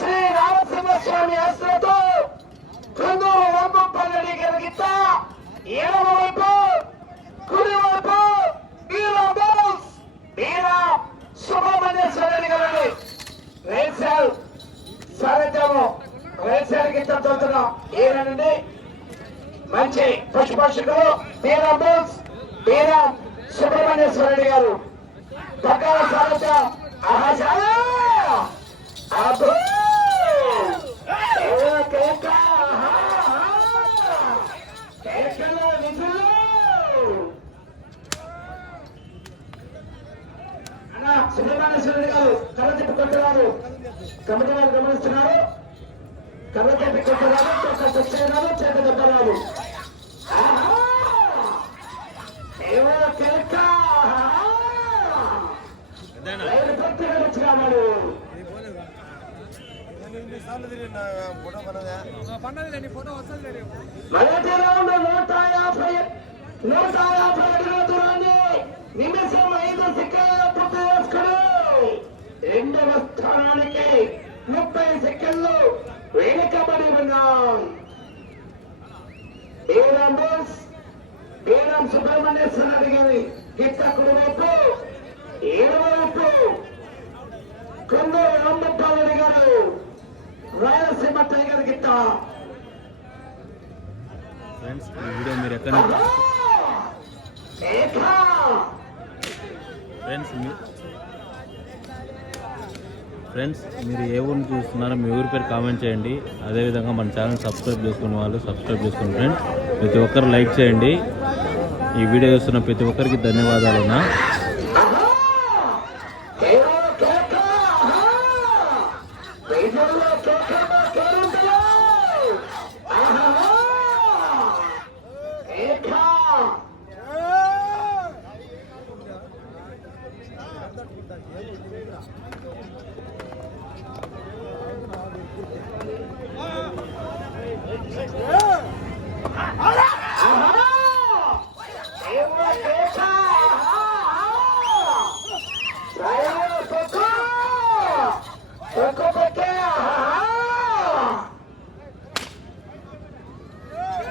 శ్రీ రామసింహస్వామి ఆశ్రతో కొందూరు వంపల్లి గత ఎడమ వైపు కుడి వైపు వీరా సుబ్రహ్మణ్యేశ్వరుని గారిని రేసాల్ సారథ్యము రేసాల్ గిత్త తోతున్నాం ఏనండి మంచి పుష్పర్షకులు వీరా సుబ్రహ్మణ్యేశ్వరుని గారు పక్కన సారథ్యం సుబ్రహ్మణ్యేశ్వరుని గారు కర్ర తిప్పి కొట్టున్నారు కమిటీ వారు గమనిస్తున్నారు కర్ర తిప్పి కొట్టున్నారు చేరాలు చేత దెబ్బరాలు రామాడు మొదటి రౌండ్ 150 అడుగుల దూరాన్ని నిమిషం 5 సెకండ్ల పూర్తి చేసుకుని రెండవ స్థానానికి 30 సెకండ్లు వెనుకబడి ఉన్నాం. బీరం సుబ్రహ్మణ్యేశ్వర గారి గిత్త కుడివైపు ఎడమవైపు కొందూరు రామప్పారెడ్డి గారు రాయలసీమ టైగర్ గిత్త. ఫ్రెండ్స్ ఈ వీడియో మీరు ఎక్కడ ఫ్రెండ్స్ మీరు ఏ ఊరిని చూస్తున్నారో మీ ఊరి పేరు కామెంట్ చేయండి. అదేవిధంగా మన ఛానల్ సబ్స్క్రైబ్ చేసుకునే వాళ్ళు సబ్స్క్రైబ్ చేసుకోండి. ఫ్రెండ్స్ ప్రతి ఒక్కరు లైక్ చేయండి. ఈ వీడియో చూస్తున్న ప్రతి ఒక్కరికి ధన్యవాదాలన్నా.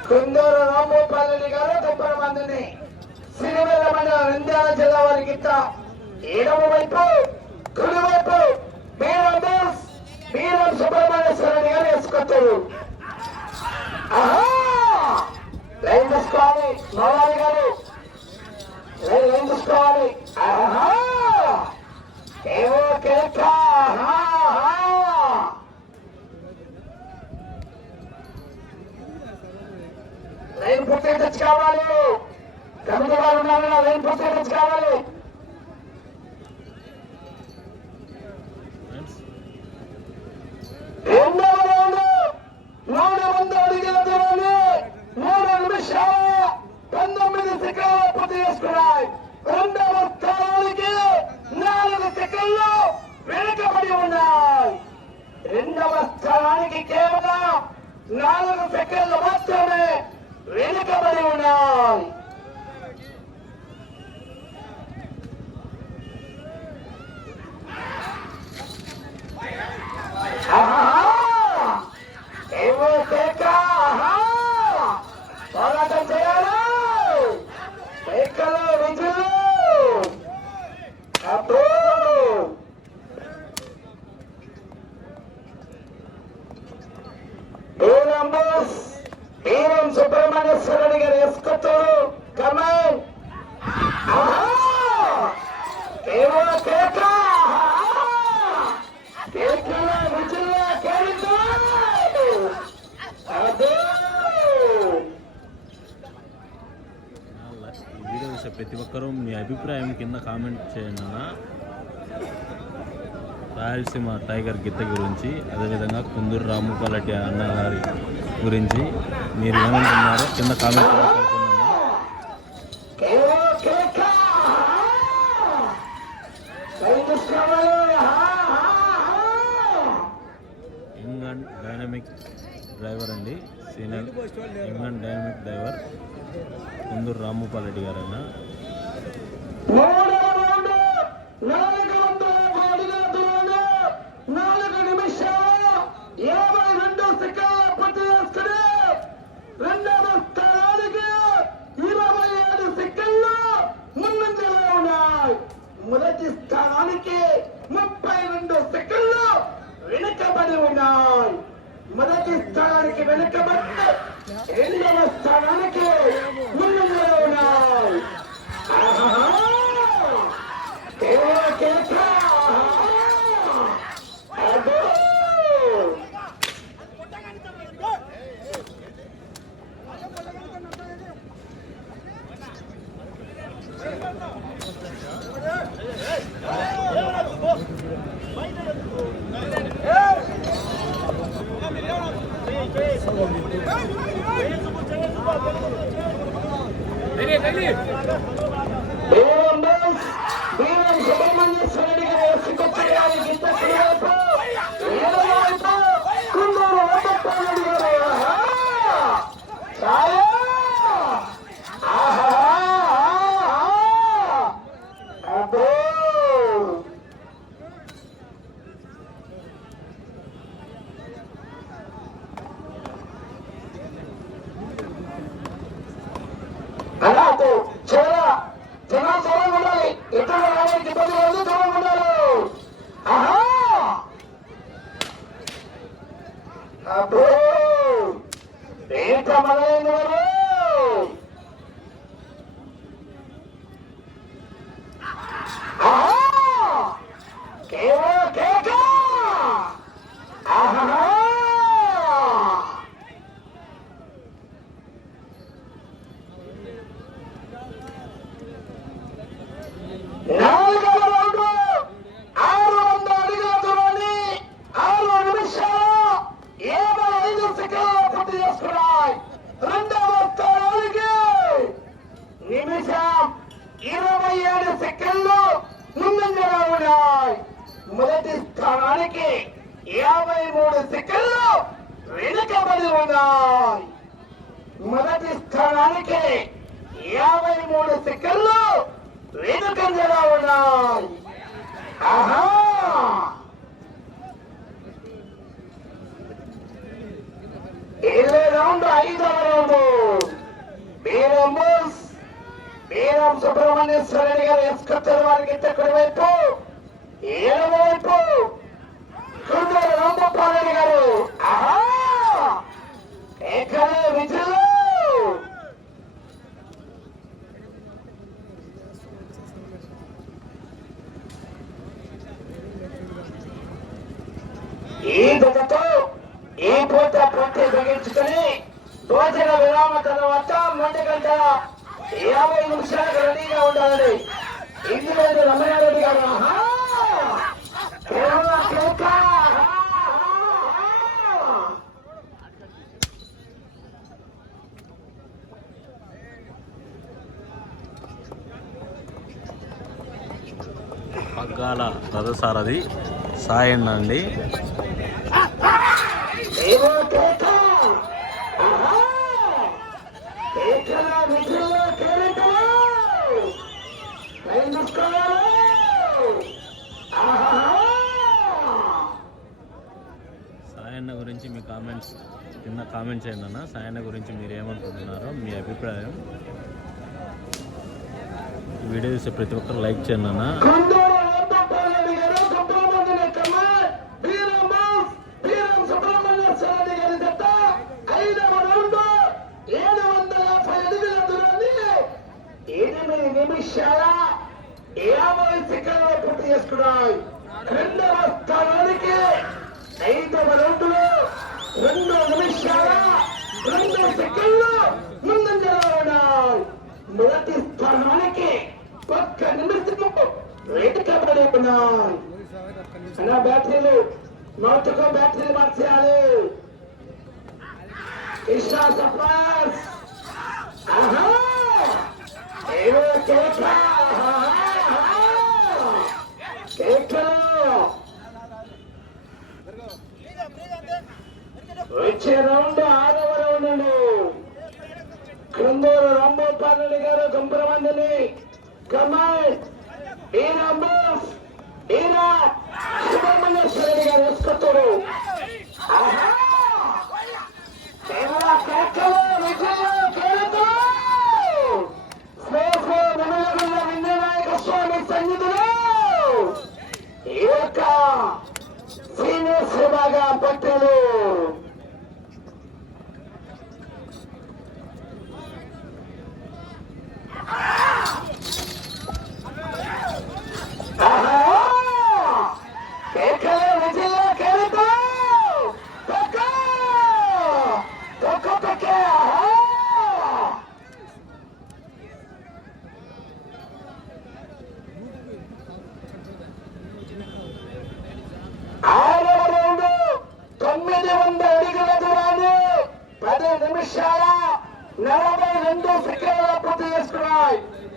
కొందూరు రామోపాల్రెడ్డి గారు 30 మందిని సిరివెల్ల మండలం నంద్యాల జిల్లా వారి గిత్త ఎడమ వైపు కుడి వైపు వీరం సుబ్రహ్మణ్యేశ్వరుని గారు వేసుకొచ్చారు. లైన్ చూసుకోవాలి మౌలాలి గారు, లైన్ చూసుకోవాలి. ఏవో కేక లైన్ పూర్తి టచ్ కావాలి. కమిటీ వారు ఉన్నారు, లైన్ పూర్తి టచ్ కావాలి. రెండవ రౌండ్ 300 అడుగుల దూరాన్ని 3 నిమిషాల 19 సెకండ్లు పూర్తి చేసుకున్నాయి. రెండవ స్థానానికి 4 సెకండ్లు వెనుకబడి ఉన్నాయి. రెండవ స్థానానికి కేవలం 4 సెకండ్లు మాత్రమే వెనుకబడి ఉన్నాయి. పోరాటం చేయాలి. ఎక్కలో విజులు వీరం సుబ్రహ్మణ్యేశ్వరుని గారు వేసుకొచ్చారు. కమాన్ వీడియో చూసే ప్రతి ఒక్కరూ మీ అభిప్రాయం కింద కామెంట్ చేయండి అన్న. రాయలసీమ టైగర్ గిత్త గురించి, అదేవిధంగా కొందూరు రామపాలరెడ్డి అన్నగారి గురించి మీరు ఏమనుకున్నారో కింద కామెంట్ చేయండి. యంగ్ అండ్ డైనమిక్ డ్రైవర్ అండి, senior young and dynamic driver Kondur Ramapalareddy గారన్న. నిమిషాల స్థానానికి 32 సెకండ్లు వెనుకబడి ఉన్నాయి. మొదటి స్థానానికి వెనుకబడి రెండవ స్థానానికి ముందుగా ఉన్నాయి. అలాగే చాలా జనం దూరంగా ఉండాలి. ఎక్కడ రావడానికి ఇబ్బంది లేదు, దూరంగా ఉండాలి. అబ్బో ఏంట మొదలైంది వారు. నాలుగవ రౌండ్ 600 అడుగుల దూరాన్ని 6 నిమిషాలు 55 సెకండ్లు పూర్తి చేసుకున్నాయి. రెండవ స్థానానికి నిమిషం 27 సెకండ్లు ముందంజలో ఉన్నాయి. మొదటి స్థానానికి 53 సెకండ్లు వెనుకబడి ఉన్నాయి. మొదటి స్థానానికి 53 సెకండ్లు వెనుకంజలో ఉన్నాయి. ఏడవ రౌండ్ 5వ రౌండ్ బీరం సుబ్రహ్మణ్యేశ్వర రెడ్డి గారు ఎస్కొత్తరు వారికి తక్కువ వైపు, 7వ వైపు కుందూరు రాంగోపాల్ గారు. ఎక్కడే విజులు ఈ జతతో ఈ పూట పూర్తి బిగించుకుని భోజన విరామ తర్వాత 2 గంటల 50 నిమిషాలకు రెడీగా ఉండాలి. ఇంజనీర్ రమణారెడ్డి గారు పగ్గాల రథసారథి సాయన్న అండి. సాయన్న గురించి మీ కామెంట్స్ కింద కామెంట్ చేయండి అన్న. సాయన్న గురించి మీరు ఏమనుకుంటున్నారో మీ అభిప్రాయం వీడియో చూసే ప్రతి ఒక్కరు లైక్ చేయండి అన్న. నిమిషాల 50 సెకండ్లు పూర్తి చేసుకున్నాయి. రెండవ స్థానానికి 5వ రౌండ్లో 2 నిమిషాల 2 సెకండ్లు ముందంజలో ఉన్నాయి. మొదటి స్థానానికి 1 నిమిషము వెనుకబడి ఉన్నాయి. అలా బ్యాటరీలు నోటుకో బ్యాటరీలు మార్చేయాలి. కృష్ణా సప్లైర్స్ వచ్చే రౌండ్ 6వ రౌండ్. కుందూరు రాంగోపాల్ రెడ్డి గారు గుంపురమందిని కమాండ్ సుబ్రహ్మణ్యేశ్వర రెడ్డి గారు వేసుకొస్తారు. స్వామి సన్నిధిలో కొనసాగా పట్టులు.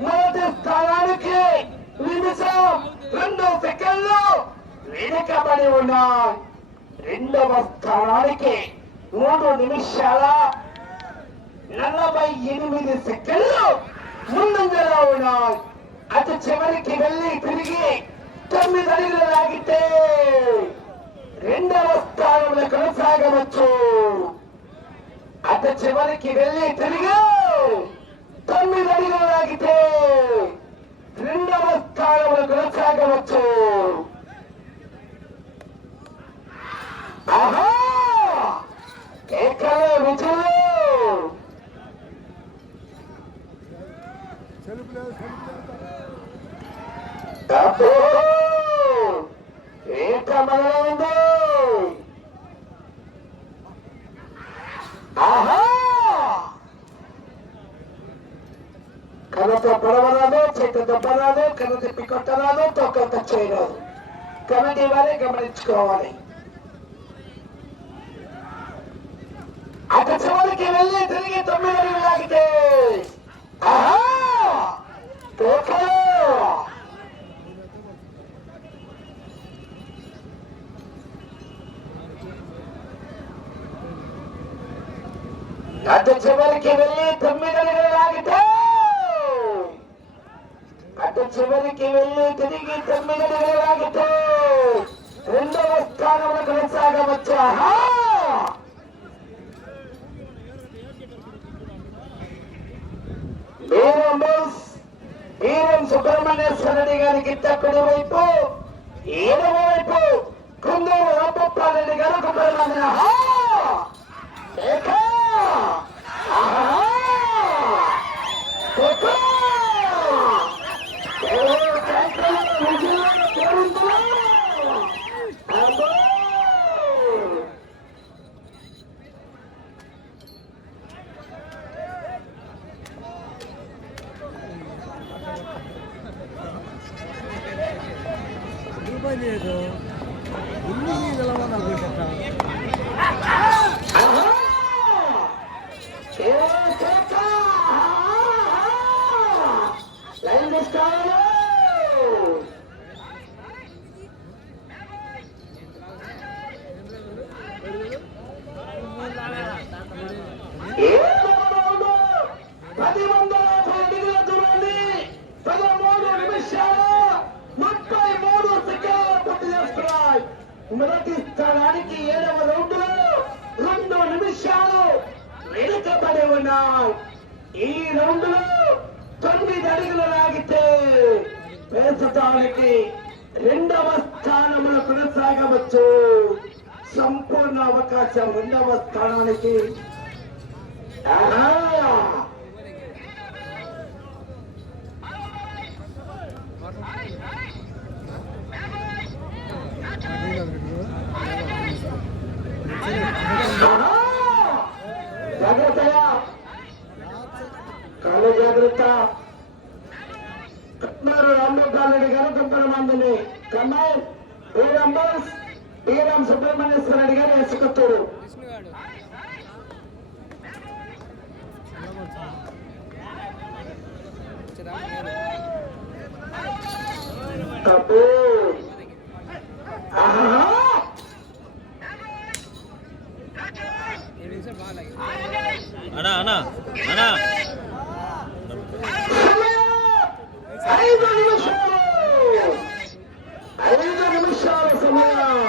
మొదటి స్థానానికి నిమిషం 2 సెకండ్లు వెనుకబడి ఉన్నాయి. రెండవ స్థానానికి 3 నిమిషాల 48 సెకండ్లు ముందంజలో ఉన్నాయి. అటు చివరికి వెళ్ళి తిరిగి 9 అడుగులు లాగితే రెండవ స్థానంలో కొనసాగవచ్చు. అటు చివరికి వెళ్ళి తిరిగి 9 అడుగులు లాగితే రెండవ స్థానంలో కొనసాగవచ్చు. ఆహా ఏకలే విజయులు. ఏక మొదలైంది. ఆహా కనతో పడవరాదు, చేతి దెబ్బరాదు, కన తిప్పి కొట్టరాదు, తొక్కత చేయరాదు. కమిటీ వారే గమనించుకోవాలి. అటు చివరికి వెళ్ళి తిరిగి 9 అడుగులు లాగితే ఆహా అటు చివరికి వెళ్ళి 9 అడుగులు లాగితే అటు చివరికి వెళ్ళి తిరిగి 9 అడుగులు లాగితే రెండవ స్థానంలో కొనసాగవచ్చు. వీరం సుబ్రహ్మణ్యేశ్వర రెడ్డి గారికి తక్కువ వైపు, ఏడవ వైపు కుందూరు రాంగోపాల్ రెడ్డి గారు కుటుంబాన్ని మొదటి స్థానానికి 7వ రౌండ్లో 2 నిమిషాలు వెనుకబడి ఉన్నాయి. ఈ రౌండ్లో 9 అడుగులు లాగితే ప్రస్తుతానికి 2వ స్థానంలో కొనసాగవచ్చు. సంపూర్ణ అవకాశం 2వ స్థానానికి. జాగ్రత్త, కాలు జాగ్రత్త. రాంగోపాల్ రెడ్డి గారు 90 మందిని కమ్మాయి వీరం సుబ్రహ్మణ్యేశ్వర రెడ్డి గారు ఎసుకొత్తారు. అనా అనా అనా 5 నిమిషాల సమయం.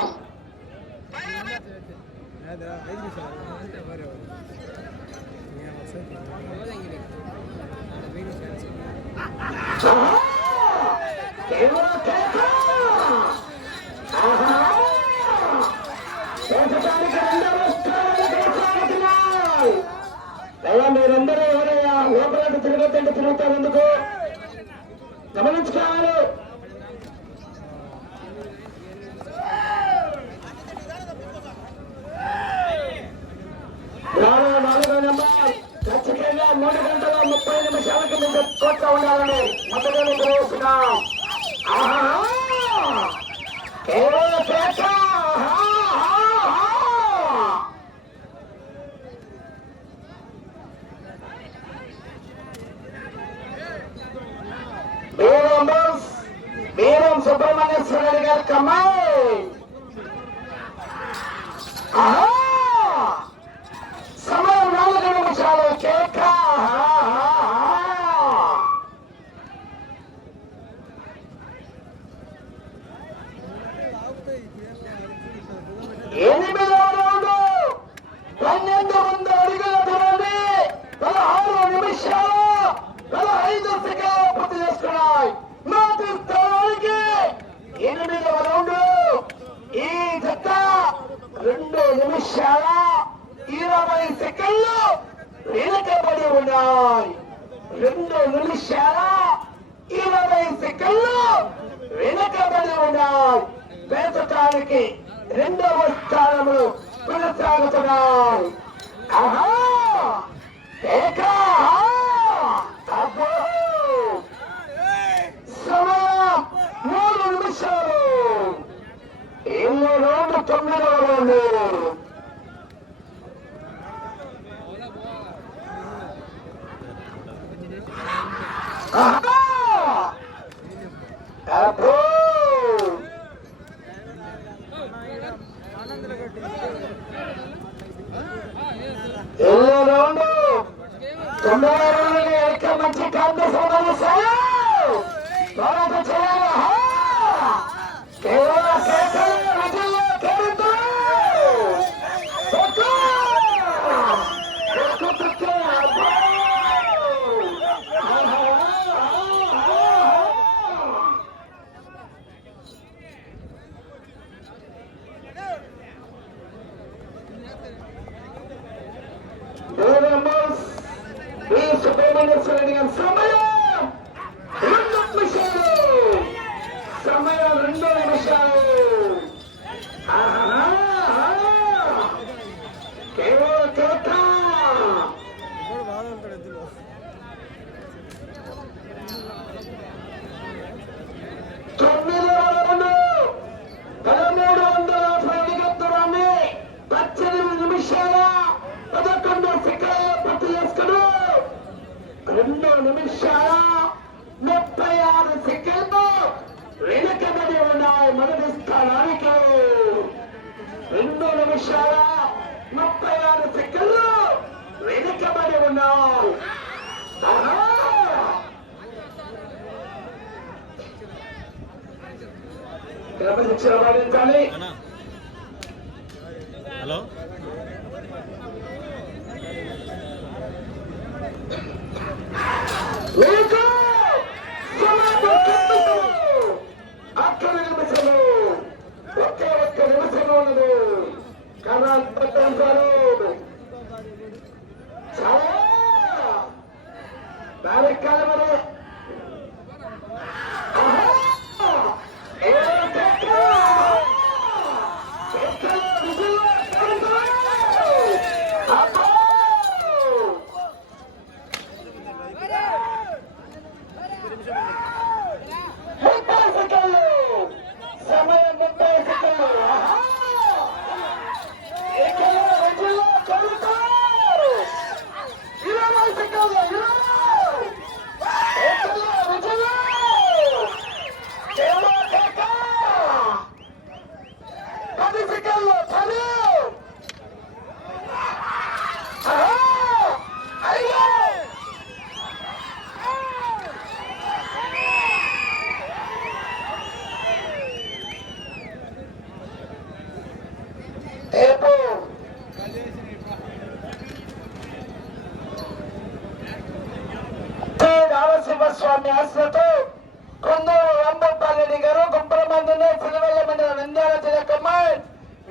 తిరుగుతారు ఎందుకు గమనించుకోవాలి. నాలుగో నెంబర్ ఖచ్చితంగా 3 గంటల 30 నిమిషాలకి మీరు కోట్ల ఉండాలని మొదటి ప్రవేశిస్తున్నాం. వీరం సుబ్రహ్మణ్యేశ్వర రెడ్డి గారి కమ్మాయి సమయం 4 నిమిషాలు. కేక 8వ రౌండ్ 12 అడుగుల దూరాన్ని 16 నిమిషాలు 15 సెకండ్లు పూర్తి చేసుకున్నాయి. మొదటి స్థానానికి 8వ రౌండ్ ఈ జత 2 నిమిషాల 20 సెకండ్లు వెనుకబడి ఉన్నాయి. 2 నిమిషాల 20 సెకండ్లు వెనుకబడి ఉన్నాయి. వేసటానికి 2వ స్థానంలో కొనసాగుతున్నాయి. సమయం 3 నిమిషాలు. 7వ రౌండ్ 9వ రౌండ్. మంచి కాంగ్రెస్ సుబ్రహ్మణ్యేశ్వర రెడ్డి గారి సమయం 2 నిమిషాలు. సమయం 2 నిమిషాలు. కేవలం కేక 9వ రౌండ్ 1300 అడుగుల దూరాన్ని 18 నిమిషాల 11 సెకండ్లు పూర్తి చేసుకుని 2 నిమిషాల 36 సెకండ్లు వెనుకబడి ఉన్నాయి. మొదటి స్థానానికి 2 నిమిషాల 36 సెకండ్లు వెనుకబడి ఉన్నాయి. క్రమశిక్షణ పాటించాలి. హలో అక్కడ నిమిషాలు ఒకే ఒక్క నిమిషంలో ఉన్నది. కర్ణాలు చాలా దానికి కాలమని స్వామి ఆశ్రతో కొందరు రంభపాలరెడ్డి గారు గుంపరమందునే సిరివెల్ల మండలం నంద్యాల జిల్లా కమాండ్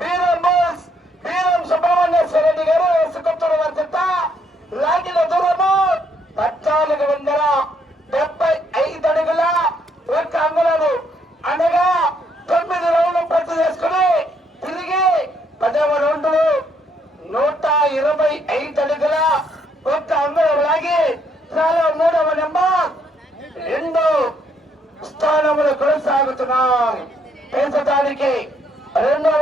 వీరం సుబ్రహ్మణ్యేశ్వర రెడ్డి గారు వేసుకొత్తుల వద్ద లాగిన దూరము 1400 కొనసాగుతున్నాం. ప్రస్తుతానికి రెండో